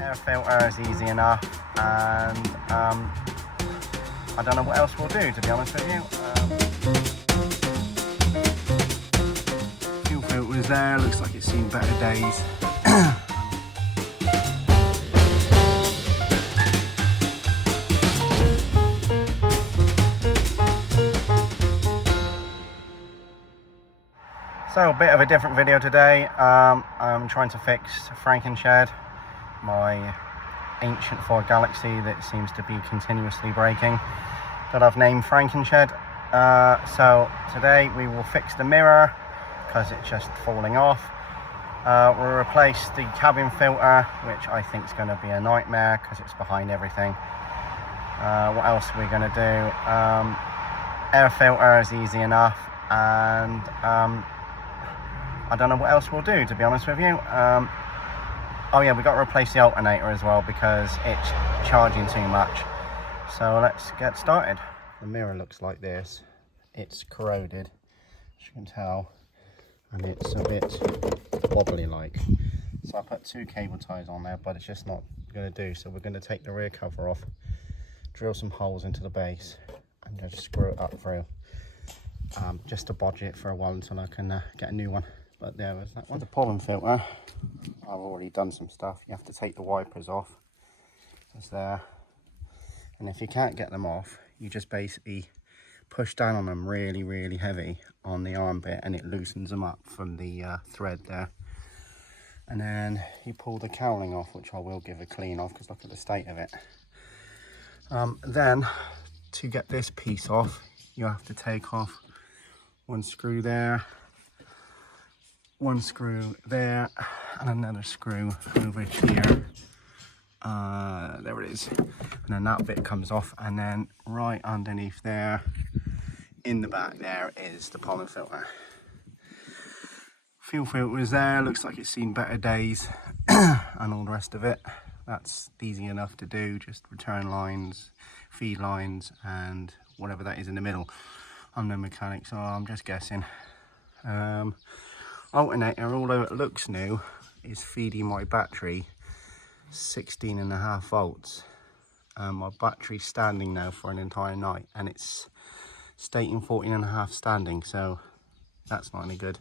Air filter is easy enough, and I don't know what else we'll do, to be honest with you. Fuel filter is there, looks like it's seen better days. So, a bit of a different video today. I'm trying to fix Frankenshed, my ancient Ford Galaxy that seems to be continuously breaking, that I've named Frankenshed. So today we will fix the mirror because it's just falling off. We'll replace the cabin filter, which I think is going to be a nightmare because it's behind everything. What else are we going to do? Air filter is easy enough, and I don't know what else we'll do, to be honest with you. Oh yeah, we got to replace the alternator as well because it's charging too much. So let's get started. The mirror looks like this. It's corroded, as you can tell, and it's a bit wobbly like. So I put 2 cable ties on there, but it's just not going to do. So we're going to take the rear cover off, drill some holes into the base, and just screw it up through. Just to bodge it for a while until I can get a new one. But there was that one. The pollen filter, I've already done some stuff. You have to take the wipers off. It's there. And if you can't get them off, you just basically push down on them really, really heavy on the arm bit, and it loosens them up from the thread there. And then you pull the cowling off, which I will give a clean off because look at the state of it. Then to get this piece off, you have to take off one screw there, one screw there, and another screw over here. There it is. And then that bit comes off, and then right underneath there, in the back there, is the pollen filter. Fuel filter is there, looks like it's seen better days, and all the rest of it. That's easy enough to do, just return lines, feed lines, and whatever that is in the middle. I'm no mechanic, so I'm just guessing. Alternator, although it looks new, is feeding my battery 16.5 volts. My battery's standing now for an entire night, and it's stating 14.5 standing, so that's not any good.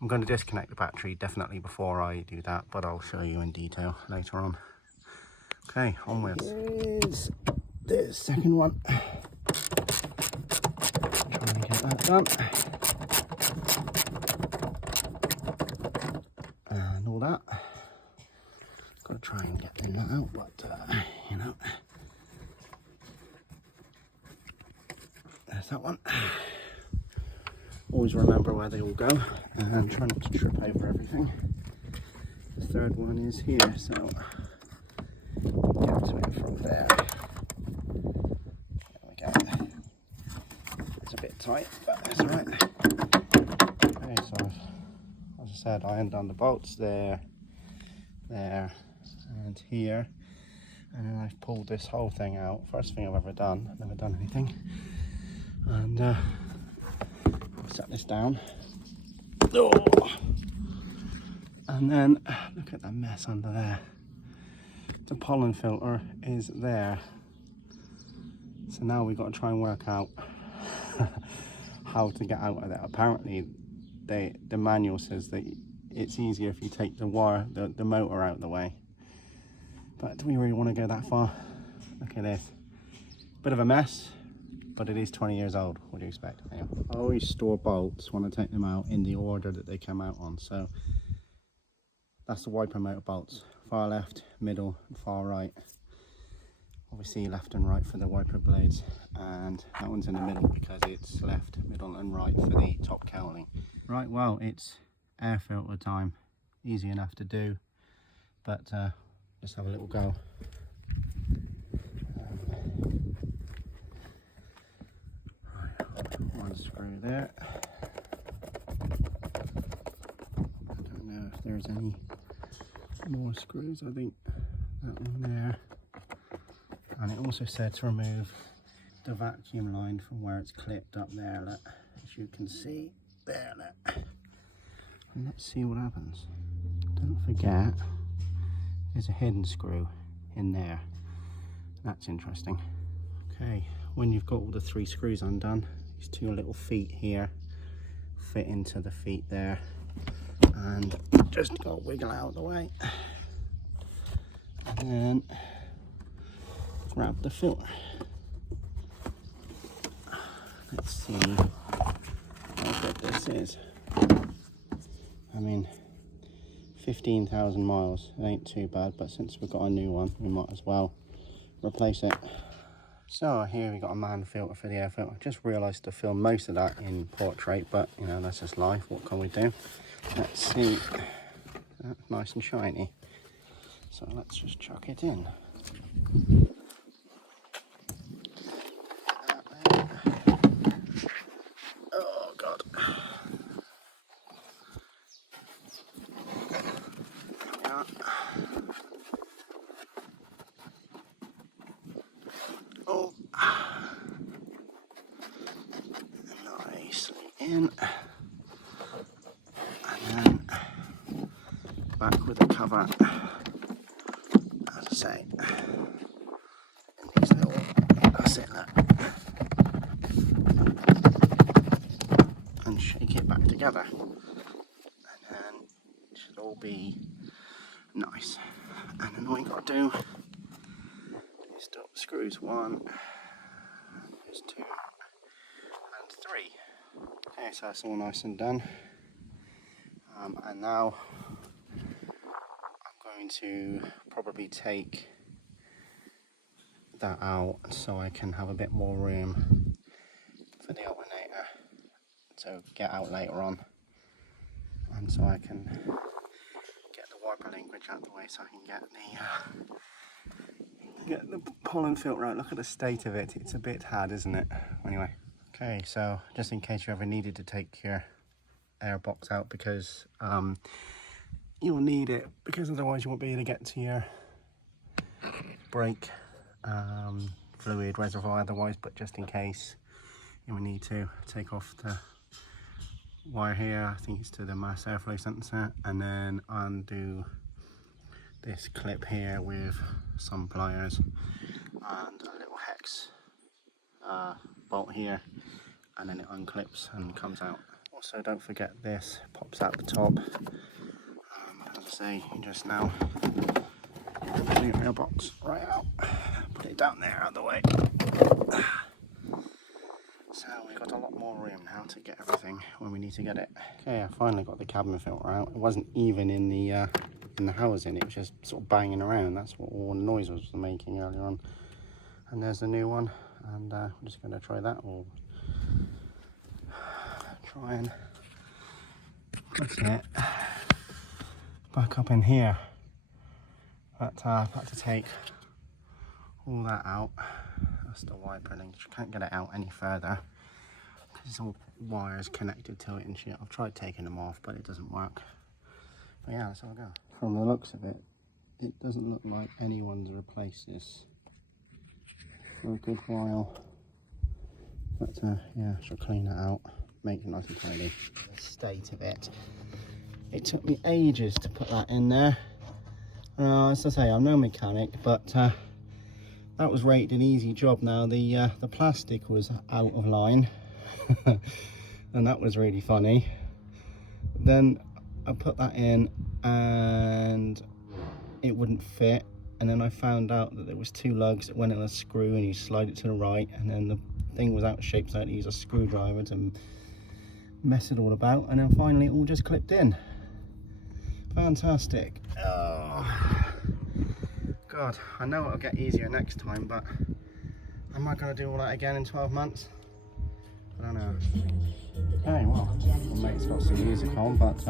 I'm going to disconnect the battery definitely before I do that, but I'll show you in detail later on. Okay, onwards. Here's the second one. Trying to get that done. And all that. Got to try and get that out, but you know. There's that one. Always remember where they all go and try not to trip over everything. The third one is here, so get to it from there. There we go. It's a bit tight, but that's alright. Okay, so as I said, I undone the bolts there, there, and here, and then I've pulled this whole thing out. First thing I've ever done. I've never done anything, and I'll set this down. Oh. And then look at that mess under there. The pollen filter is there. So now we've got to try and work out how to get out of that. Apparently the manual says that it's easier if you take the wire, the motor out of the way. But do we really want to go that far? Look at this. Bit of a mess, but it is 20 years old. What do you expect? Anyway, I always store bolts when I take them out in the order that they come out on. So that's the wiper motor bolts. Far left, middle, and far right. Obviously left and right for the wiper blades, and that one's in the middle because it's left, middle and right for the top cowling. Right, well, it's air filter time. Easy enough to do, but let's have a little go. One screw there. I don't know if there's any more screws. I think that one there. And it also said to remove the vacuum line from where it's clipped up there, look, as you can see there, look. And let's see what happens. Don't forget there's a hidden screw in there. That's interesting. Okay, when you've got all the 3 screws undone, these 2 little feet here fit into the feet there, and just got to wiggle out of the way, and then grab the filter. Let's see how good this is. I mean, 15,000 miles, it ain't too bad, but since we've got a new one, we might as well replace it. So here we got a man filter for the air filter. Just realised to film most of that in portrait, but you know, that's just life. What can we do? Let's see. That's nice and shiny. So let's just chuck it in. Oh God. Yeah. Oh. Nicely in. And then back with the cover. As I say, in these little, that's it, look. And shake it back together, and then it should all be nice. And then all you got to do is stop screws 1, there's 2 and 3. Okay, so that's all nice and done. And now I'm going to probably take that out so I can have a bit more room for the alternator to get out later on, and so I can get the wiper linkage out of the way so I can get the pollen filter out. Look at the state of it, it's a bit hard, isn't it? Anyway, okay, so just in case you ever needed to take your air box out, because you'll need it, because otherwise you won't be able to get to your brake fluid reservoir otherwise, but just in case you will need to take off the wire here, I think it's to the mass airflow sensor, and then undo this clip here with some pliers and a little hex bolt here, and then it unclips and comes out. Also, don't forget this pops out the top. As I say, you just now pull your mailbox right out, put it down there out of the way. So we've got a lot more room now to get everything when we need to get it. Okay, I finally got the cabin filter out. It wasn't even in the housing, it was just sort of banging around. That's what all the noise was making earlier on. And there's the new one, and we're just going to try that. We'll try and put it back up in here. But I've had to take all that out. That's the wiper link. You can't get it out any further because it's all wires connected to it and shit. I've tried taking them off, but it doesn't work. But yeah, that's how I go. From the looks of it, it doesn't look like anyone's replaced this for a good while. But yeah, I should clean it out, make it nice and tidy. The state of it. It took me ages to put that in there. As I say, I'm no mechanic, but that was rated an easy job. Now the plastic was out of line, and that was really funny. Then I put that in, and it wouldn't fit. And then I found out that there was 2 lugs that went in a screw, and you slide it to the right, and then the thing was out of shape, so I had to use a screwdriver to mess it all about. And then finally, it all just clipped in. Fantastic. Oh God, I know it'll get easier next time, but am I going to do all that again in 12 months? I don't know. Okay, well, my mate's got some music on, but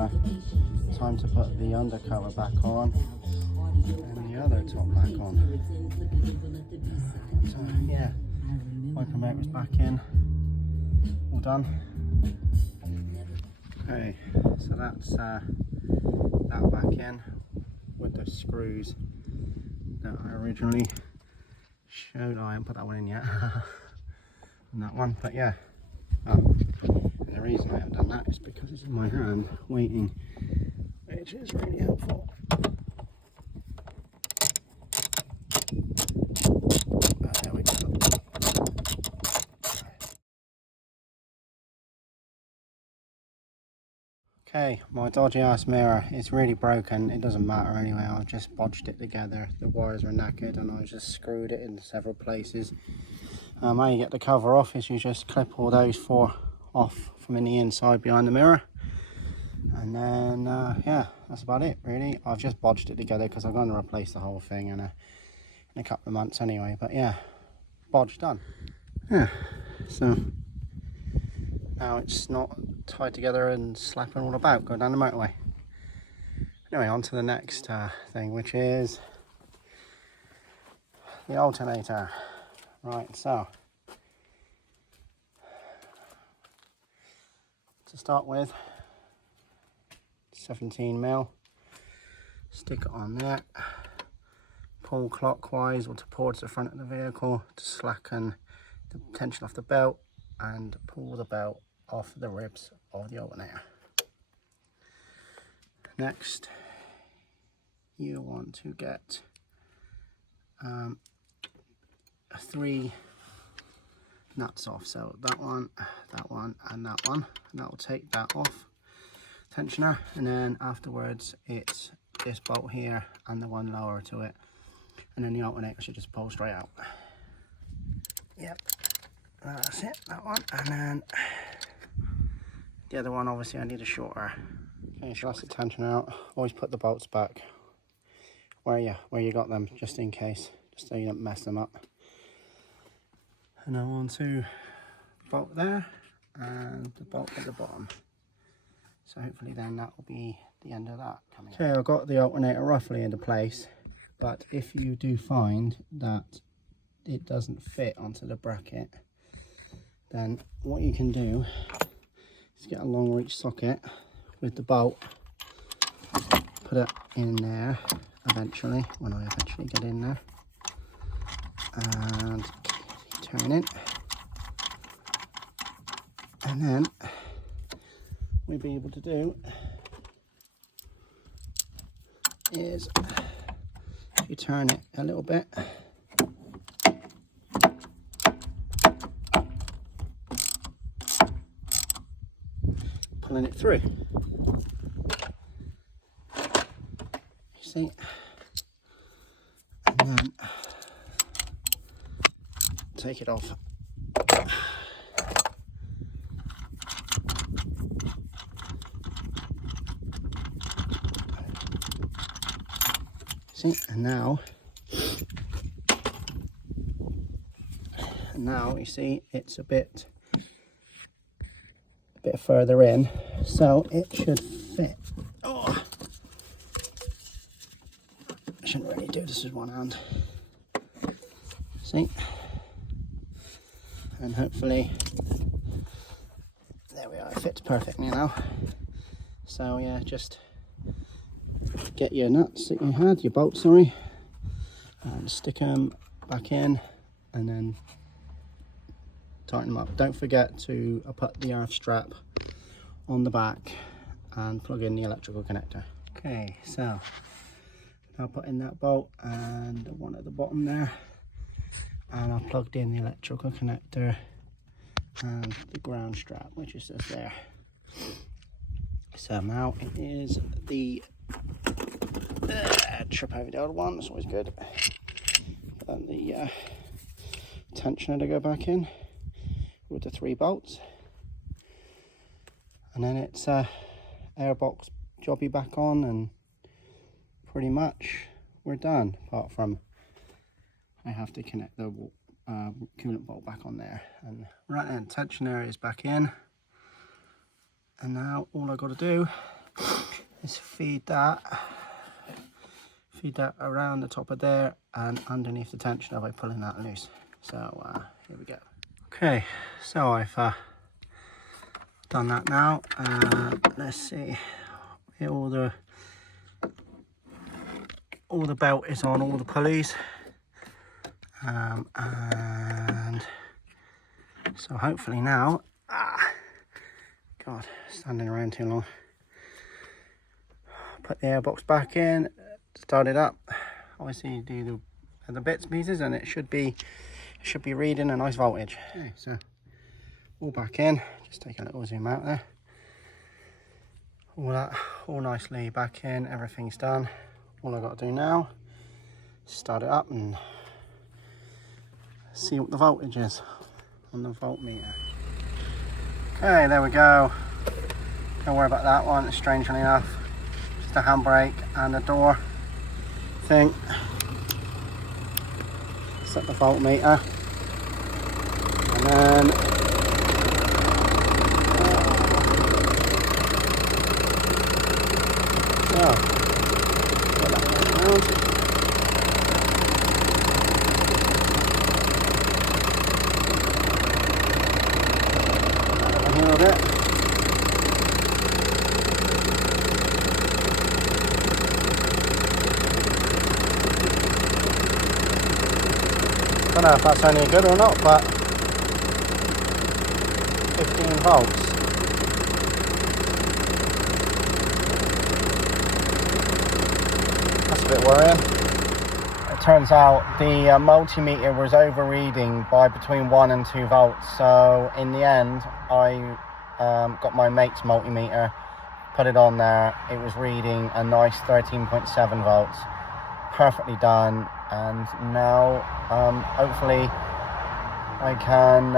time to put the undercover back on and the other top back on. But, yeah, wiper motor's back in, all done. Okay, so that's that back in with the screws that I originally showed. I haven't put that one in yet. And that one, but yeah. And the reason I haven't done that is because it's in my hand waiting, which is really helpful. Okay, my dodgy ass mirror, it's really broken. It doesn't matter anyway, I've just bodged it together. The wires were knackered and I just screwed it in several places. How you get the cover off is you just clip all those four off from in the inside behind the mirror. And then, yeah, that's about it really. I've just bodged it together because I'm going to replace the whole thing in a couple of months anyway. But yeah, bodge done. Yeah, so now it's not tied together and slapping all about, going down the motorway. Anyway, on to the next thing, which is the alternator. Right, so to start with, 17mm, stick it on there, pull clockwise or towards the front of the vehicle to slacken the tension off the belt and pull the belt off the ribs of the alternator. Next, you want to get 3 nuts off, so that one, and that one, and that will take that off tensioner, and then afterwards it's this bolt here and the one lower to it, and then the alternator should just pull straight out. Yep, that's it, that one, and then the other one obviously I need a shorter. Okay, so that's the tensioner out. Always put the bolts back where you got them, just in case, just so you don't mess them up. And now on to the bolt there and the bolt at the bottom. So hopefully then that will be the end of that coming out. Okay, I've got the alternator roughly into place, but if you do find that it doesn't fit onto the bracket, then what you can do is get a long reach socket with the bolt, put it in there eventually, when I eventually get in there, and turn it, and then we'll be able to do is you turn it a little bit, pulling it through, you see, and then take it off. See, and now you see it's a bit further in, so it should fit. Oh, I shouldn't really do this with one hand. See, and hopefully there we are, it fits perfectly now. So yeah, just get your nuts that you had, your bolts, sorry, and stick them back in and then tighten them up. Don't forget to put the earth strap on the back and plug in the electrical connector. Okay, so now put in that bolt and the one at the bottom there, and I've plugged in the electrical connector and the ground strap, which is just there. So now it is the trip over the old one, that's always good. And the tensioner to go back in with the 3 bolts, and then it's airbox jobby back on, and pretty much we're done, apart from I have to connect the coolant bolt back on there. And right then, tensioner is back in, and now all I've got to do is feed that around the top of there and underneath the tensioner by pulling that loose. So here we go. Okay, so I've done that now. Let's see, all the belt is on all the pulleys, and so hopefully now, God, standing around too long. Put the airbox back in, start it up. Obviously, you do the bits and pieces, and it should be reading a nice voltage. Okay, so all back in. Just take a little zoom out there. all that all nicely back in, everything's done. All I got to do now is start it up and see what the voltage is on the voltmeter. Okay, there we go. Don't worry about that one, strangely enough. Just a handbrake and a door thing. Set the voltmeter. And then put that back around. Here a bit. I don't know if that's any good or not, but 15 volts. That's a bit worrying. It turns out the multimeter was overreading by between 1 and 2 volts. So in the end, I got my mate's multimeter, put it on there. It was reading a nice 13.7 volts. Perfectly done. And now hopefully I can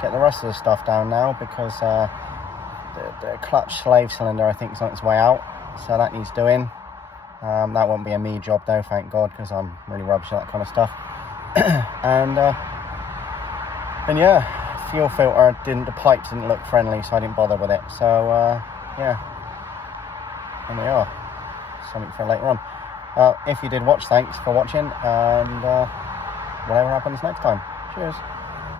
get the rest of the stuff down now, because the clutch slave cylinder I think is on its way out, so that needs doing. That won't be a me job though, thank God, because I'm really rubbish at that kind of stuff. and yeah, fuel filter the pipes didn't look friendly, so I didn't bother with it. So yeah, and we are something for later on. If you did watch, thanks for watching, and whatever happens next time. Cheers.